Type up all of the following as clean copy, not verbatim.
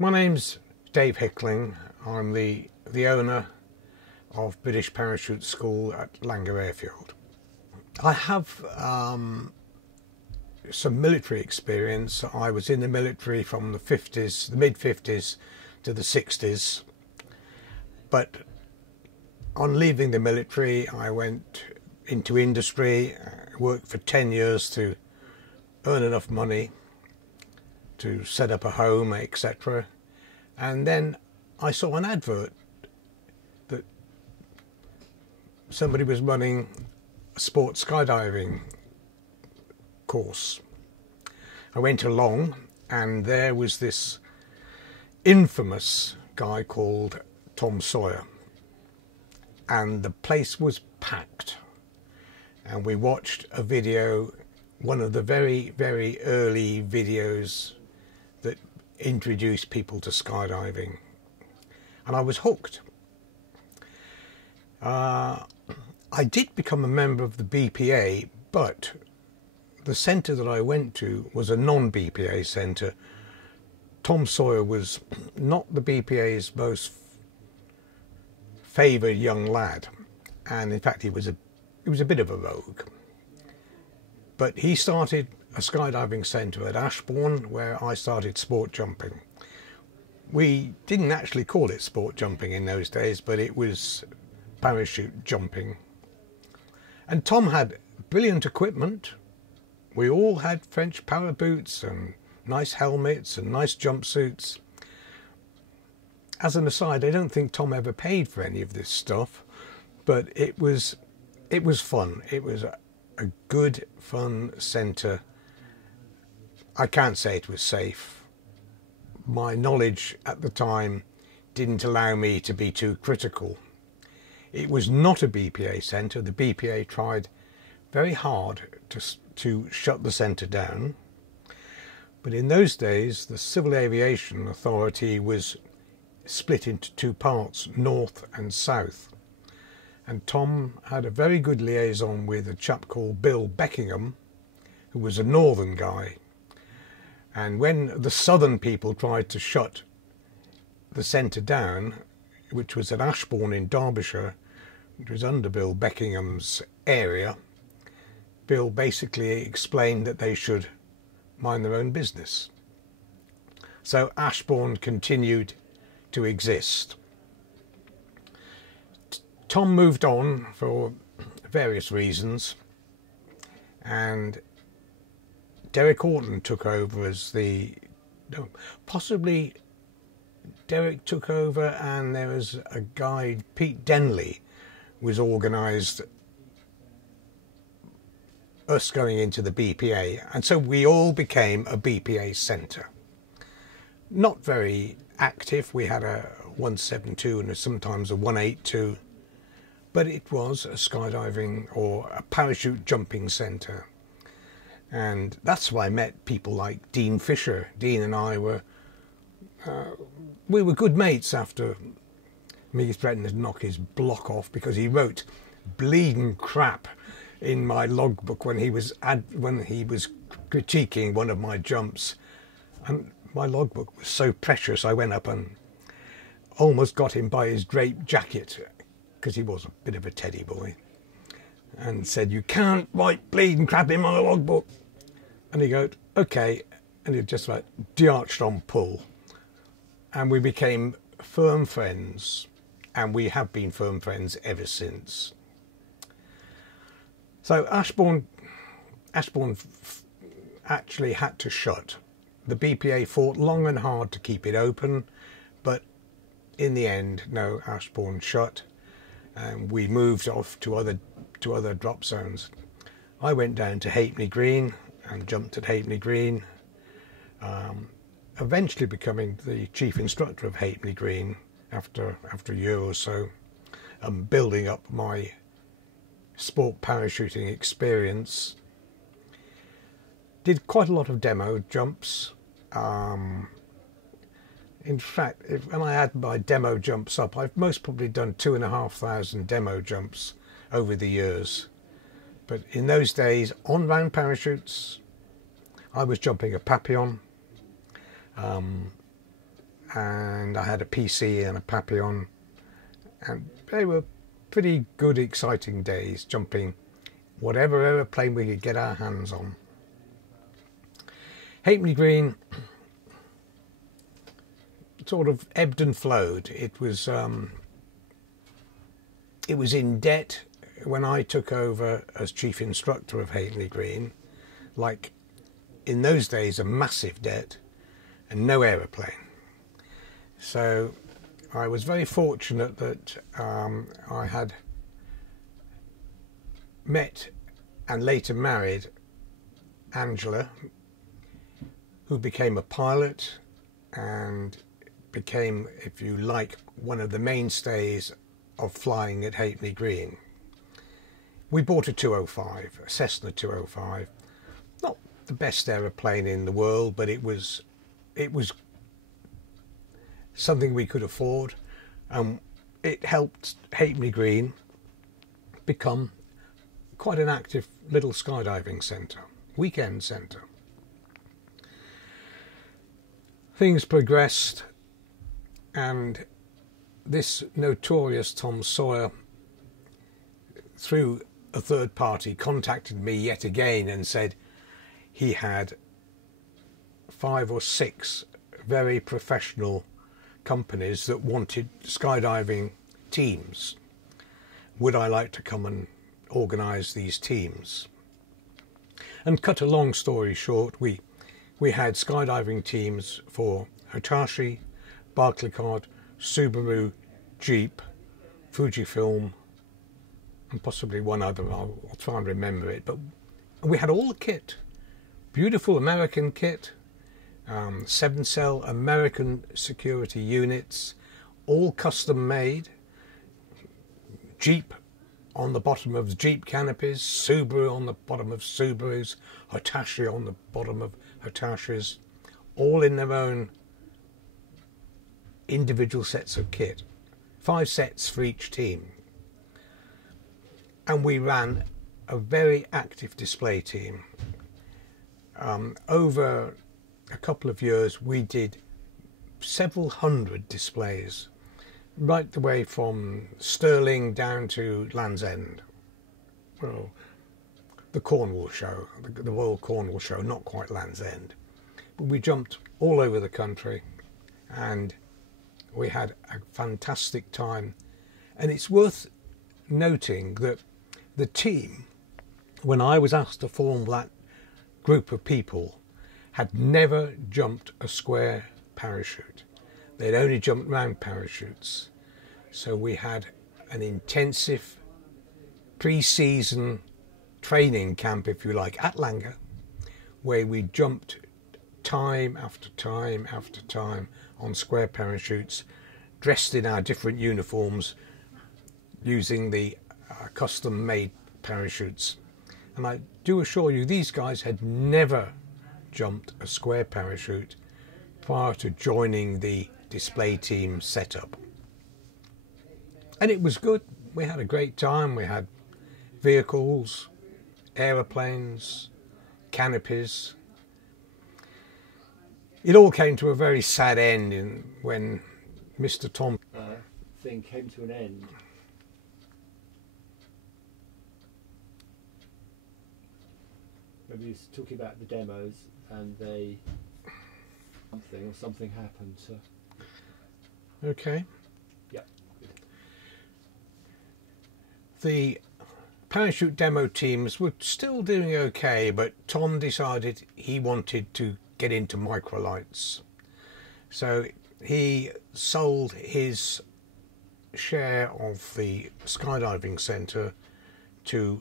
My name's Dave Hickling. I'm the owner of British Parachute School at Langar Airfield. I have some military experience. I was in the military from the mid-50s to the 60s. But on leaving the military, I went into industry, worked for 10 years to earn enough money to set up a home, etc. And then I saw an advert that somebody was running a sports skydiving course. I went along and there was this infamous guy called Tom Sawyer, and the place was packed, and we watched a video, one of the very, very early videos that introduced people to skydiving, and I was hooked. I did become a member of the BPA, but the centre that I went to was a non-BPA centre. Tom Sawyer was not the BPA's most favoured young lad, and in fact he was a bit of a rogue. But he started a skydiving centre at Ashbourne, where I started sport jumping. We didn't actually call it sport jumping in those days, but it was parachute jumping. And Tom had brilliant equipment. We all had French power boots and nice helmets and nice jumpsuits. As an aside, I don't think Tom ever paid for any of this stuff, but it was fun. It was a good, fun centre. I can't say it was safe. My knowledge at the time didn't allow me to be too critical. It was not a BPA centre. The BPA tried very hard to shut the centre down. But in those days, the Civil Aviation Authority was split into two parts, north and south. And Tom had a very good liaison with a chap called Bill Beckingham, who was a northern guy. And when the southern people tried to shut the centre down, which was at Ashbourne in Derbyshire, which was under Bill Beckingham's area, Bill basically explained that they should mind their own business. So Ashbourne continued to exist. Tom moved on for various reasons, and Derek Orton took over as possibly Derek took over, and there was a guy, Pete Denley, was organised us going into the BPA, and so we all became a BPA centre. Not very active. We had a 172 and sometimes a 182, but it was a skydiving or a parachute jumping centre. And that's why I met people like Dean Fisher. Dean and I were good mates after me threatened to knock his block off because he wrote bleeding crap in my logbook when he was critiquing one of my jumps. And my logbook was so precious, I went up and almost got him by his draped jacket, because he was a bit of a teddy boy, and said, "You can't write bleeding crap in my logbook." And he goes, "Okay," and he just like de-arched on pull, and we became firm friends, and we have been firm friends ever since. So Ashbourne actually had to shut. The BPA fought long and hard to keep it open, but in the end, no, Ashbourne shut, and we moved off to other drop zones. I went down to Halfpenny Green and jumped at Halfpenny Green, eventually becoming the chief instructor of Halfpenny Green after a year or so, building up my sport parachuting experience. Did quite a lot of demo jumps. In fact, when I add my demo jumps up, I've most probably done 2,500 demo jumps over the years. But in those days, on round parachutes, I was jumping a Papillon, and I had a PC and a Papillon, and they were pretty good, exciting days, jumping whatever aeroplane we could get our hands on. Halfpenny Green sort of ebbed and flowed. It was in debt when I took over as chief instructor of Halfpenny Green, like in those days a massive debt and no aeroplane. So I was very fortunate that I had met and later married Angela, who became a pilot and became, if you like, one of the mainstays of flying at Halfpenny Green. We bought a 205, a Cessna 205. Not the best aeroplane in the world, but it was something we could afford. It helped Halfpenny Green become quite an active little skydiving centre, weekend centre. Things progressed, and this notorious Tom Sawyer, through a third party, contacted me yet again and said he had 5 or 6 very professional companies that wanted skydiving teams. Would I like to come and organise these teams? And cut a long story short, we had skydiving teams for Hitachi, Barclaycard, Subaru, Jeep, Fujifilm, and possibly one other. I'll try and remember it. But we had all the kit, beautiful American kit, 7-cell American security units, all custom made. Jeep on the bottom of the Jeep canopies, Subaru on the bottom of Subarus, Hitachi on the bottom of Hitachis, all in their own individual sets of kit, 5 sets for each team. And we ran a very active display team. Over a couple of years we did several hundred displays, right the way from Stirling down to Land's End. Well, the Cornwall show, the Royal Cornwall show, not quite Land's End. But we jumped all over the country and we had a fantastic time. And it's worth noting that the team, when I was asked to form that group of people, had never jumped a square parachute. They'd only jumped round parachutes. So we had an intensive pre-season training camp, if you like, at Langar, where we jumped time after time after time on square parachutes, dressed in our different uniforms, using the custom-made parachutes. And I do assure you, these guys had never jumped a square parachute prior to joining the display team setup. And it was good. We had a great time. We had vehicles, aeroplanes, canopies. It all came to a very sad end when Mr. Tom thing came to an end. Maybe he's talking about the demos and something happened. So. Okay. Yeah. The parachute demo teams were still doing okay, but Tom decided he wanted to get into microlights. So he sold his share of the skydiving centre to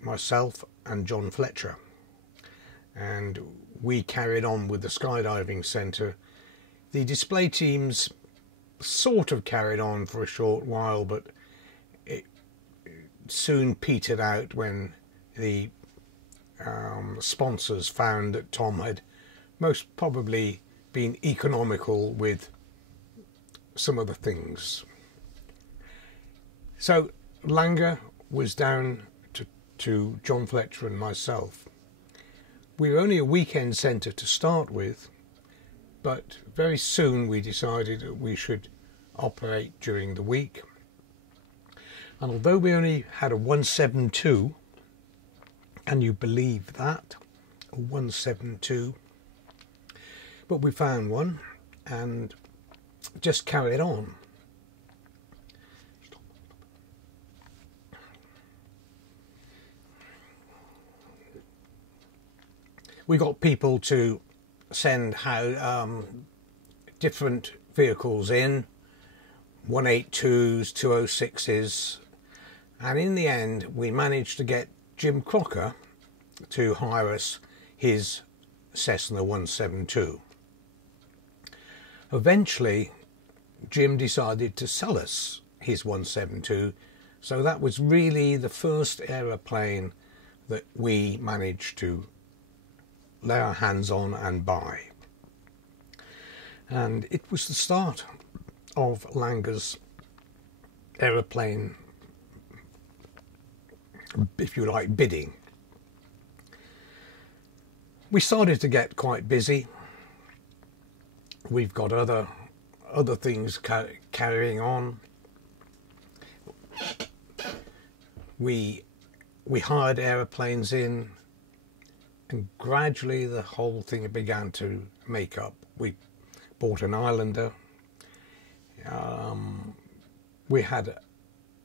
myself and John Fletcher. And we carried on with the skydiving centre. The display teams sort of carried on for a short while, but it soon petered out when the sponsors found that Tom had most probably been economical with some of the things. So Langar was down to John Fletcher and myself. We were only a weekend centre to start with, but very soon we decided that we should operate during the week. And although we only had a 172, can you believe that? A 172. But we found one and just carried on. We got people to send different vehicles in, 182s, 206s, and in the end we managed to get Jim Crocker to hire us his Cessna 172. Eventually Jim decided to sell us his 172, so that was really the first aeroplane that we managed to lay our hands on and buy. And it was the start of Langar's aeroplane, if you like, bidding. We started to get quite busy. We've got other things carrying on. We hired aeroplanes in, and gradually the whole thing began to make up. We bought an Islander. We had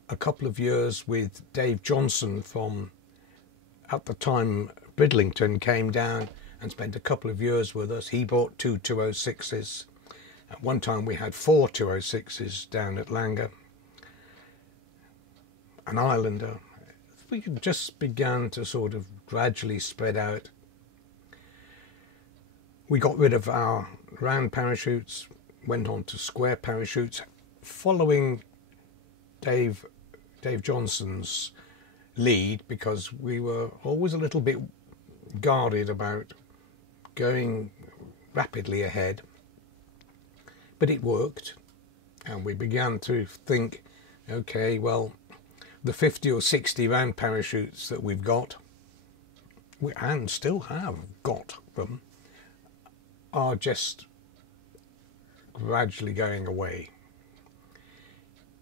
a couple of years with Dave Johnson from, at the time, Bridlington, came down and spent a couple of years with us. He bought two 206s. At one time we had 4 206s down at Langar. An Islander. We just began to sort of gradually spread out. We got rid of our round parachutes, went on to square parachutes, following Dave Johnson's lead, because we were always a little bit guarded about going rapidly ahead. But it worked, and we began to think, okay, well, the 50 or 60 round parachutes that we've got, and still have got them, are just gradually going away.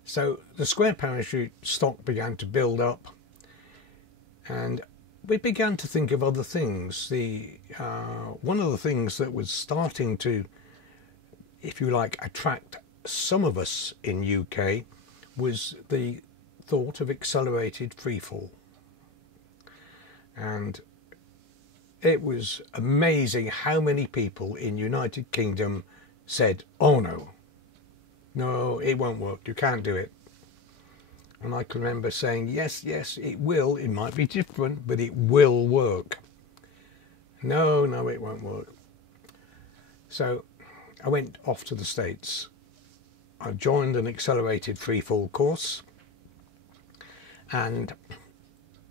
So the square parachute stock began to build up, and we began to think of other things. One of the things that was starting to, if you like, attract some of us in UK was the thought of accelerated freefall. And it was amazing how many people in United Kingdom said, oh no, it won't work, you can't do it. And I can remember saying, yes, it will, it might be different, but it will work. No, it won't work. So I went off to the States. I joined an accelerated freefall course, and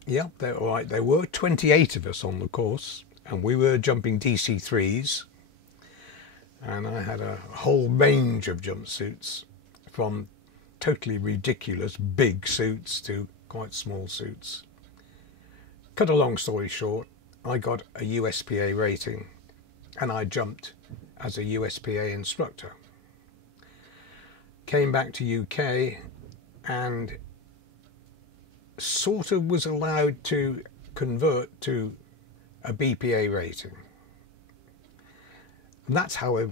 yeah, there were 28 of us on the course, and we were jumping DC-3s, and I had a whole range of jumpsuits, from totally ridiculous big suits to quite small suits. Cut a long story short, I got a USPA rating, and I jumped as a USPA instructor. Came back to UK and sort of was allowed to convert to a BPA rating. And that's how I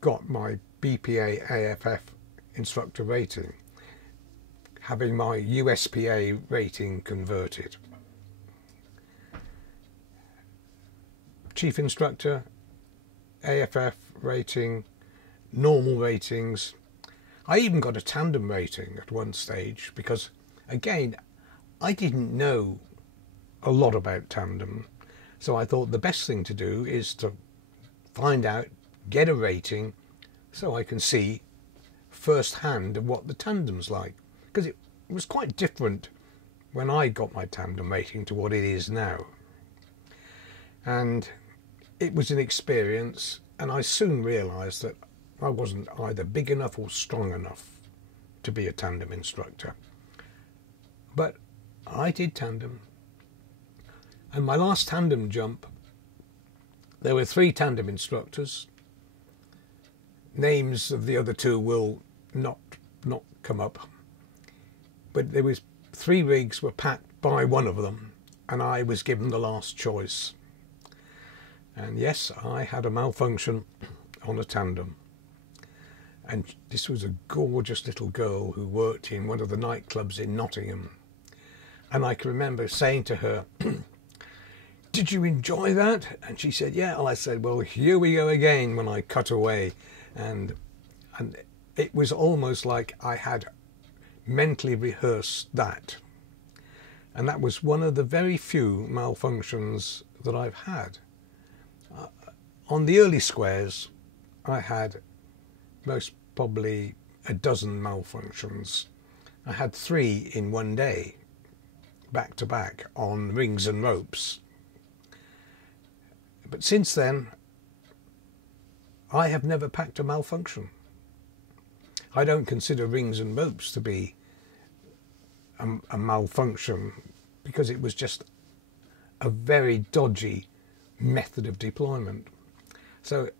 got my BPA AFF instructor rating, having my USPA rating converted. Chief instructor, AFF rating, normal ratings. I even got a tandem rating at one stage because, again, I didn't know a lot about tandem, so I thought the best thing to do is to find out, get a rating, so I can see firsthand what the tandem's like, because it was quite different when I got my tandem rating to what it is now. And it was an experience, and I soon realised that I wasn't either big enough or strong enough to be a tandem instructor. But I did tandem. And my last tandem jump, there were 3 tandem instructors. 2 of them were names of the other two will not come up. But there was 3 rigs were packed by one of them, and I was given the last choice. And yes, I had a malfunction on a tandem. And this was a gorgeous little girl who worked in one of the nightclubs in Nottingham. And I can remember saying to her, "Did you enjoy that?" And she said, "Yeah." And I said, "Well, here we go again," when I cut away. And it was almost like I had mentally rehearsed that. And that was one of the very few malfunctions that I've had. On the early squares, I had most probably a dozen malfunctions. I had 3 in one day, back to back, on rings and ropes. But since then, I have never packed a malfunction. I don't consider rings and ropes to be a malfunction, because it was just a very dodgy method of deployment. So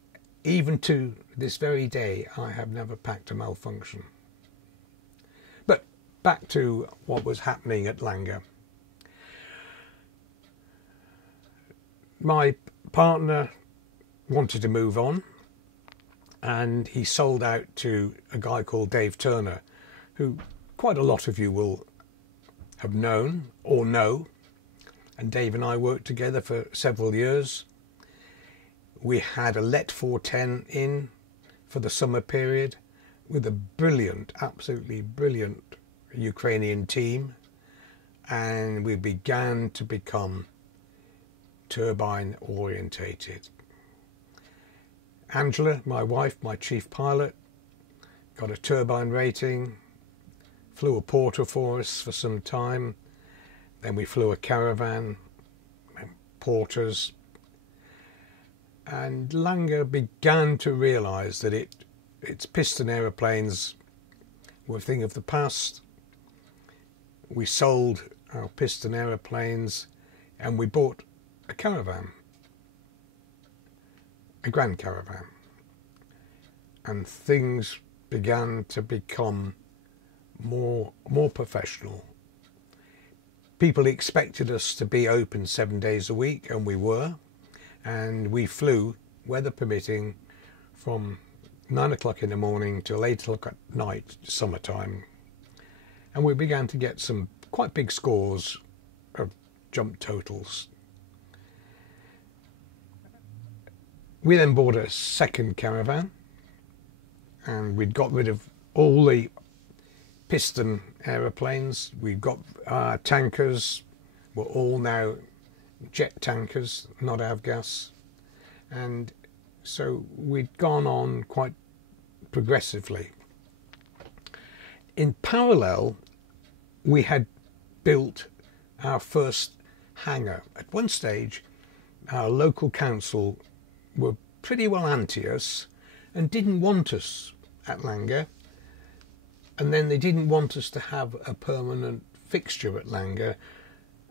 even to this very day, I have never packed a malfunction. But back to what was happening at Langar. My partner wanted to move on, and he sold out to a guy called Dave Turner, who quite a lot of you will have known or know. And Dave and I worked together for several years. We had a Let 410 in for the summer period with a brilliant, absolutely brilliant Ukrainian team, and we began to become turbine orientated. Angela, my wife, my chief pilot, got a turbine rating, flew a porter for us for some time, then we flew a caravan, porters, and Langar began to realise that its piston aeroplanes were a thing of the past. We sold our piston aeroplanes and we bought a caravan, a Grand Caravan, and things began to become more professional. People expected us to be open 7 days a week, and we were, and we flew, weather permitting, from 9 o'clock in the morning till 8 o'clock at night, summertime, and we began to get some quite big scores of jump totals. We then bought a second caravan, and we'd got rid of all the piston aeroplanes. We've got our tankers, were all now jet tankers, not avgas. And so we'd gone on quite progressively. In parallel, we had built our first hangar. At one stage, our local council were pretty well anti us and didn't want us at Langar, and then they didn't want us to have a permanent fixture at Langar,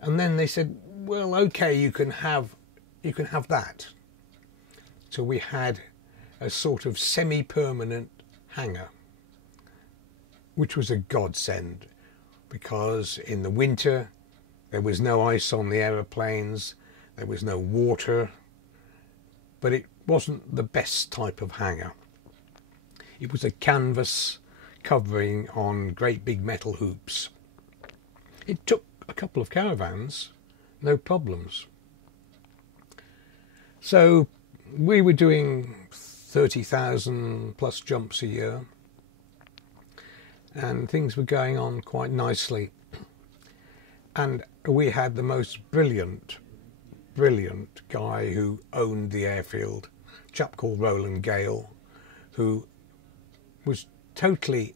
and then they said, well, okay, you can have that. So we had a sort of semi-permanent hangar, which was a godsend, because in the winter there was no ice on the aeroplanes, there was no water, but it wasn't the best type of hangar. It was a canvas covering on great big metal hoops. It took a couple of caravans, no problems. So we were doing 30,000 plus jumps a year, and things were going on quite nicely. And we had the most brilliant guy who owned the airfield, a chap called Roland Gale, who was totally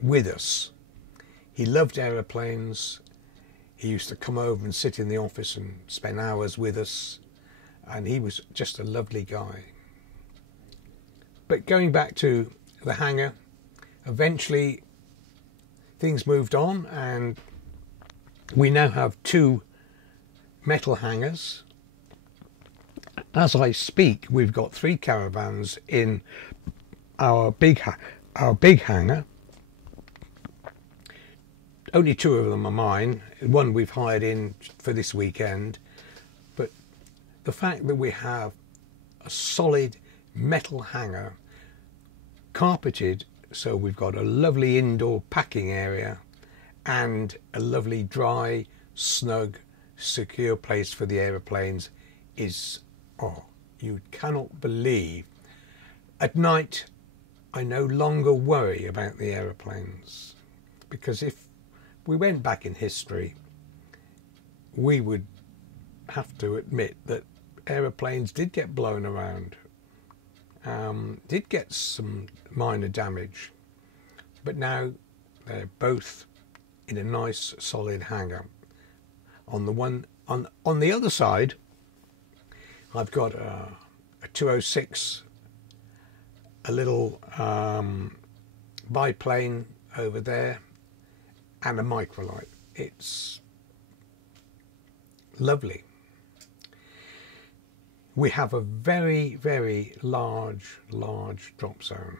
with us. He loved aeroplanes. He used to come over and sit in the office and spend hours with us, and he was just a lovely guy. But going back to the hangar, eventually things moved on, and we now have 2 metal hangars. As I speak, we've got 3 caravans in our big hangar. Only 2 of them are mine. One we've hired in for this weekend. But the fact that we have a solid metal hangar, carpeted, so we've got a lovely indoor packing area and a lovely dry, snug, secure place for the aeroplanes is, oh, you cannot believe. At night, I no longer worry about the aeroplanes, because if we went back in history, we would have to admit that aeroplanes did get blown around, did get some minor damage, but now they're both in a nice solid hangar. On the other side, I've got a 206, a little biplane over there, and a microlight. It's lovely. We have a very, very large drop zone,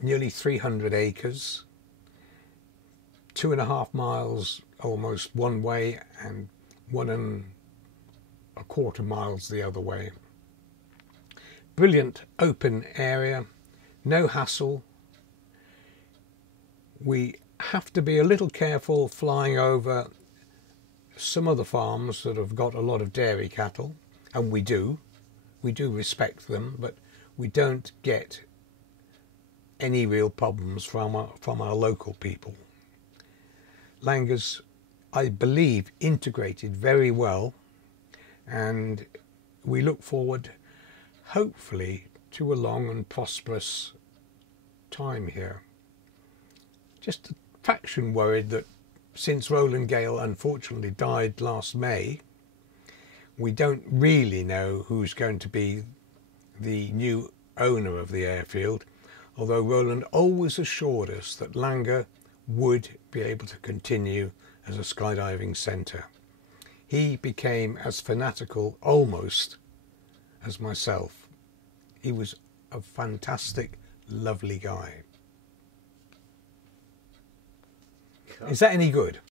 nearly 300 acres, 2.5 miles almost one way and 1.25 miles the other way. Brilliant open area, no hassle. We have to be a little careful flying over some other farms that have got a lot of dairy cattle, and we do respect them, but we don't get any real problems from our local people. Langar's, I believe, integrated very well, and we look forward, hopefully, to a long and prosperous time here. Just a fraction worried that since Roland Gale unfortunately died last May, we don't really know who's going to be the new owner of the airfield, although Roland always assured us that Langar would be able to continue as a skydiving centre. He became as fanatical almost as myself. He was a fantastic, lovely guy. Is that any good?